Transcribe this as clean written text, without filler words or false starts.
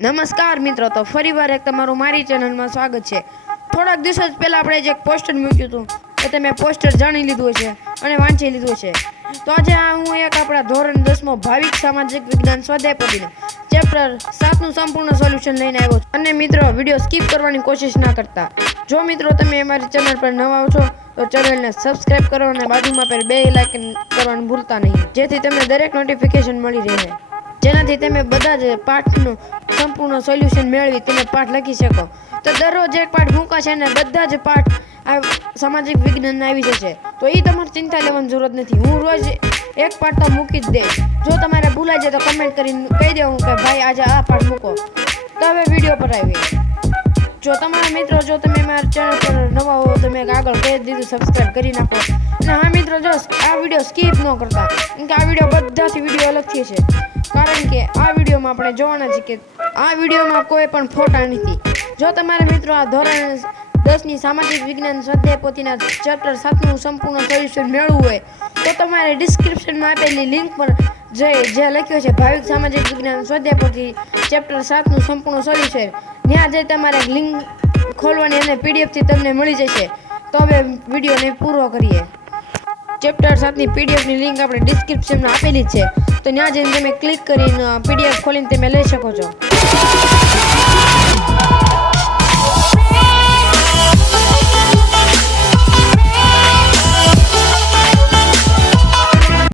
નમસ્કાર મિત્રો, તો ફરીવાર એક તમારું મારી ચેનલમાં સ્વાગત છે। થોડાક દિવસો પહેલા આપણે જે પોસ્ટર મૂક્યું હતું એ તમે પોસ્ટર જાણી લીધું છે અને વાંચી લીધું છે। તો આજે હું એક આપણા ધોરણ 10મો ભાવિક સામાજિક વિજ્ઞાન સ્વાધ્યાય પોથીનો ચેપ્ટર 7 નું સંપૂર્ણ સોલ્યુશન લઈને આવ્યો છું। અને મિત્રો, વિડિયો સ્કીપ કરવાની કોશિશ ના કરતા। જો મિત્રો તમે અમારી ચેનલ પર નવા છો તો ચેનલને સબસ્ક્રાઇબ કરો અને બાજુમાં પેલ બેલ આઇકન કરવાનું ભૂલતા નહીં, જેથી તમને દરેક નોટિફિકેશન મળી રહે, જેનાથી તમે બધા જ પાઠનું સંપૂર્ણ સોલ્યુશન મેળવી તમે પાઠ લખી શકો। તો દરરોજ એક પાઠ મૂકાશે અને બધા જ પાઠ સામાજિક વિજ્ઞાનના આવી જશે। તો એ તમારે ચિંતા લેવાની જરૂરત નથી, હું રોજ એક પાઠ તો મૂકી જ દઈશ। જો તમારે ભૂલાઈ જાય તો કમેન્ટ કરીને કહી દેવું કે ભાઈ આજે આ પાઠ મૂકો, તો હવે વિડીયો પર આવીએ। જો તમારા મિત્રો, જો તમે મારા ચેનલ પર નવા હો તો મેં આગળ કહી દીધું સબસ્ક્રાઇબ કરી નાખો। અને હા મિત્રો, જો આ વિડીયો સ્કીપ ન કરતા, કેમ કે આ વિડીયો બધાથી વિડીયો અલગથી છે, કારણ કે આ વિડીયોમાં આપણે જોવાના છે કે આ વિડીયોમાં કોઈ પણ ફોટા નથી। જો તમારે મિત્રો આ ધોરણ 10ની સામાજિક વિજ્ઞાન સ્વાધ્યાય પોથીના ચેપ્ટર 7 નું સંપૂર્ણ સોલ્યુશન મેળવવું હોય તો તમારે ડિસ્ક્રિપ્શનમાં આપેલી લિંક પર જે લખ્યું છે ભાવિક સામાજિક વિજ્ઞાન સ્વાધ્યાય પોથી ચેપ્ટર 7 નું સંપૂર્ણ સોલ્યુશન, ત્યાં જઈ તમારે લિંક ખોલવાની અને પીડીએફથી તમને મળી જશે। તો હવે વિડીયોને પૂરો કરીએ। ચેપ્ટર 7ની પીડીએફની લિંક આપણે ડિસ્ક્રિપ્શનમાં આપેલી છે, તો ત્યાં જઈને તમે ક્લિક કરીને પીડીએફ ખોલીને તમે લઈ શકો છો।